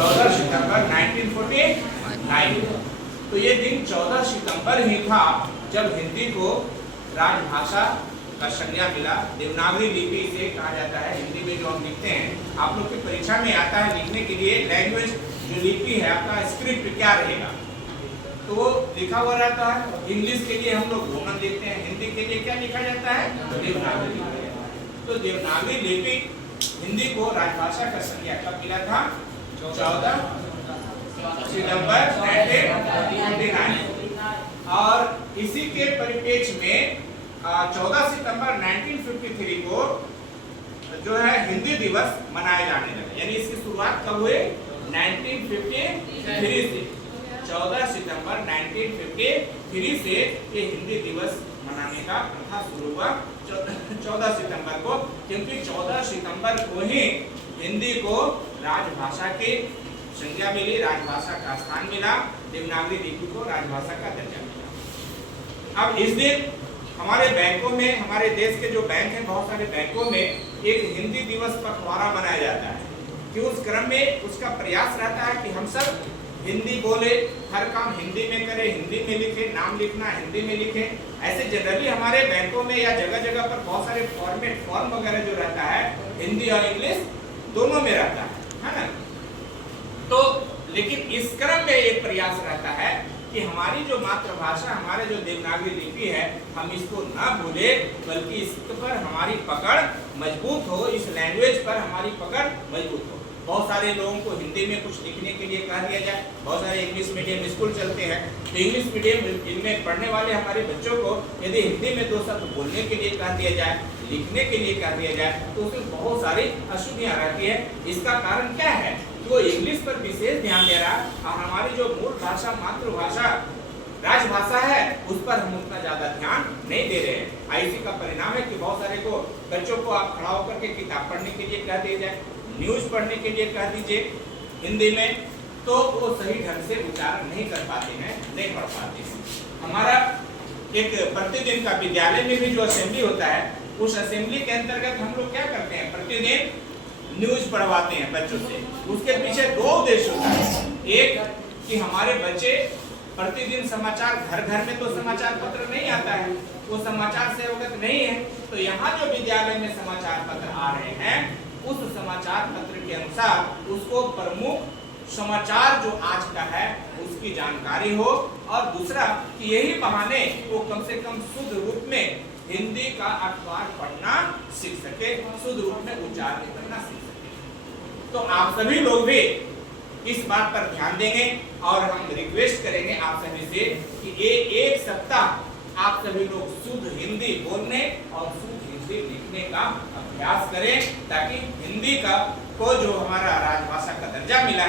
14 सितंबर 1949। तो ये दिन 14 सितंबर ही था जब हिंदी को राजभाषा का संज्ञा मिला। देवनागरी लिपि इसे कहा जाता है। हिंदी में जो हम लिखते हैं, आप लोग की परीक्षा में आता है लिखने के लिए लैंग्वेज जो लिपि है आपका स्क्रिप्ट क्या रहेगा, तो वो लिखा हुआ रहता है। इंग्लिश के लिए हम लोग रोमन लिखते हैं, हिंदी के लिए क्या लिखा जाता है, देवनागरी। तो देवनागरी लिपि हिंदी को राजभाषा का संज्ञा कब मिला था, 14 सितंबर 1949। और इसी के परिप्रेक्ष्य में 14 सितंबर 1953 को जो है हिंदी दिवस मनाए जाने लगे। यानी इसकी शुरुआत कब हुई, 1953 से। 14 सितंबर 1953 से ये हिंदी दिवस मनाने का प्रथा शुरू हुआ 14 सितंबर को, क्योंकि 14 सितंबर को ही हिंदी को राजभाषा की संज्ञा मिली, राजभाषा का स्थान मिला, देवनागरी लिपि को राजभाषा का दर्जा मिला। अब इस दिन हमारे बैंकों में, हमारे देश के जो बैंक हैं, बहुत सारे बैंकों में एक हिंदी दिवस पखवाड़ा मनाया जाता है कि उस क्रम में उसका प्रयास रहता है कि हम सब हिंदी बोले, हर काम हिंदी में करें, हिंदी में लिखें, नाम लिखना हिंदी में लिखें। ऐसे जनरली हमारे बैंकों में या जगह जगह पर बहुत सारे फॉर्म वगैरह जो रहता है हिंदी और इंग्लिश दोनों में रहता है ना। तो लेकिन इस क्रम में एक प्रयास रहता है कि हमारी जो मातृभाषा, हमारे जो देवनागरी लिपि है, हम इसको ना भूले, बल्कि इस पर हमारी पकड़ मजबूत हो, इस लैंग्वेज पर हमारी पकड़ मजबूत हो। बहुत सारे लोगों को हिंदी में कुछ लिखने के लिए कह दिया जाए, बहुत सारे इंग्लिश मीडियम स्कूल चलते हैं, तो इंग्लिश मीडियम इनमें पढ़ने वाले हमारे बच्चों को यदि हिंदी में 2 शब्द बोलने के लिए कह दिया जाए, लिखने के लिए कह दिया जाए, तो उसमें बहुत सारी अशुद्धियाँ रहती है। इसका कारण क्या है, वो इंग्लिश पर विशेष ध्यान दे रहा है और हमारी जो मूल भाषा, मातृभाषा, राजभाषा है, उस पर हम उतना ज्यादा ध्यान नहीं दे रहे हैं। इसी का परिणाम है कि बहुत सारे को बच्चों को आप खड़ा होकर के किताब पढ़ने के लिए कह दिया जाए, न्यूज पढ़ने के लिए कह दीजिए हिंदी में, तो वो सही ढंग से उच्चारण नहीं कर पाते हैं, नहीं पढ़ पाते हैं। हमारा एक प्रतिदिन का विद्यालय में भी जो असेंबली होता है, उस असेंबली के अंतर्गत हम लोग क्या करते हैं, प्रतिदिन न्यूज पढ़वाते हैं बच्चों से। उसके पीछे 2 उद्देश्य होता है। एक कि हमारे बच्चे प्रतिदिन समाचार, घर घर में तो समाचार पत्र नहीं आता है, वो समाचार से अवगत नहीं है, तो यहाँ जो विद्यालय में समाचार पत्र आ रहे हैं, उस समाचार पत्र के अनुसार उसको प्रमुख समाचार जो आज का है उसकी जानकारी हो, और दूसरा कि यही बहाने वो कम से कम शुद्ध रूप में हिंदी का अखबार पढ़ना सीख सके, शुद्ध रूप में उच्चारण करना सीख सके। तो आप सभी लोग भी इस बात पर ध्यान देंगे और हम रिक्वेस्ट करेंगे आप सभी से कि ये 1 सप्ताह आप सभी लोग शुद्ध हिंदी बोलने और शुद्ध हिंदी लिखने का अभ्यास करें, ताकि हिंदी का को जो हमारा राजभाषा का दर्जा मिला है